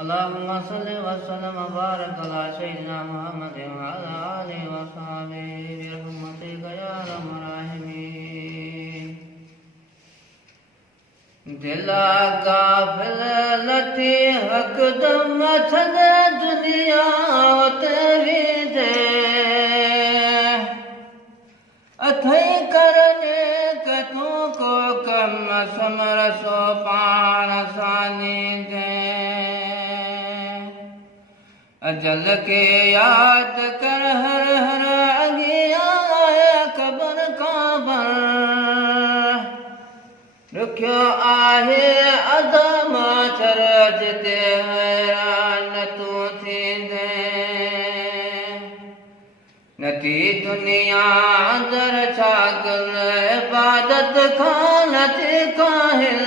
اللهم صل وسلم وبارك على سيدنا محمد وعلى آله وصحبه برحمتك يا أرحم الراحمين. दिल काफिल लती हकदम छद दुनिया तेरी दे अथई करने कतू को कम समर सो पान सानी दे अजल के याद कर हर हर अगिया खबर काबर रुख्यो आहे अदम चरज ते हैरान तू थींदे नती दुनिया अंदर छागल इबादत खान ते काहिल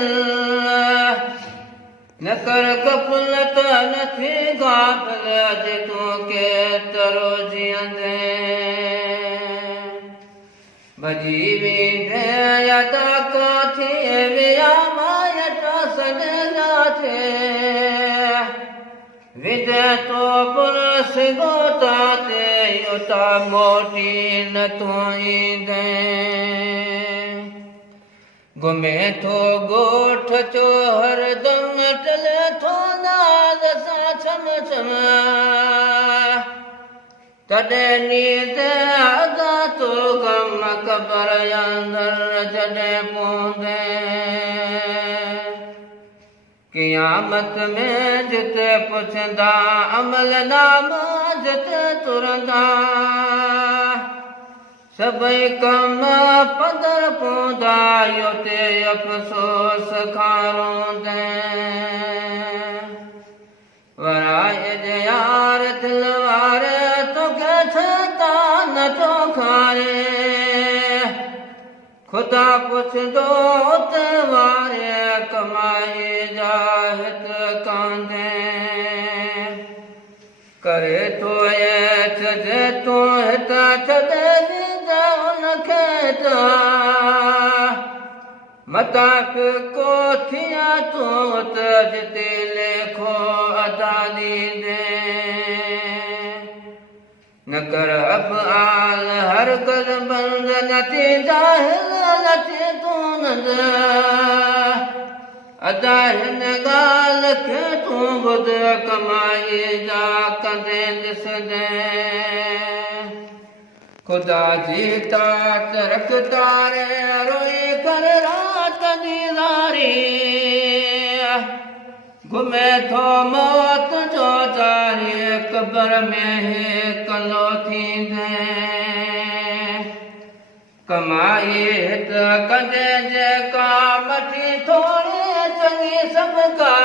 न कर कफलत न थी गाफिल अज तू के तरो जियंदे भजी वेंदे यदा काथी विया मायटा सदना थे विजय तो पुरस गोता ते युता मोटी न तू ईंदे गुमे थो गोठ चो हर दम टले थो नाज़ सा छम छम तॾे नींद अदा तो गम कबर अंदर जॾे पहुंदे क़यामत में जिते पुछंदा अमल नामा जिते तुरंदा सभई कम पदर पौंदा योते अफ़सोस खारोंदे वराए जे यार दिलवारे तोखे छता न तो खारे खुदा पुछंदो उते वारे कमाई जा हित कांदे करे तो ऐठ जे तूं हितां छॾे मता को थिया तो जिते लेखो अदा ॾींदे न कर अब आल हर कर बंद न थी जाहिल न थी तूं नंद अदा हिन ॻाल्हि खे तूं ॿुध कमाई जा कंदे ॾिसंदे खुदा जी तात रखदारे रोई कर रात दीदारी घुमे थो मौत जो जारी कबर में ही कलो थींदे कमाई हित कंदे जेका मठी थोड़ी चङी सभ का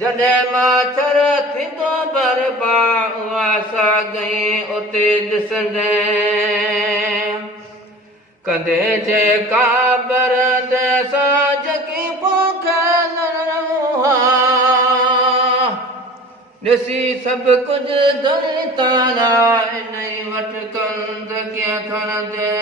जॾहिं माछर थींदो बरबा उहा साॻई उते ॾिसंदे कंदे जेका बरद सां जेकी पोखियल ॾिसी सभु कुझु धणी तारा इन वटि कंद कीअं खणंदे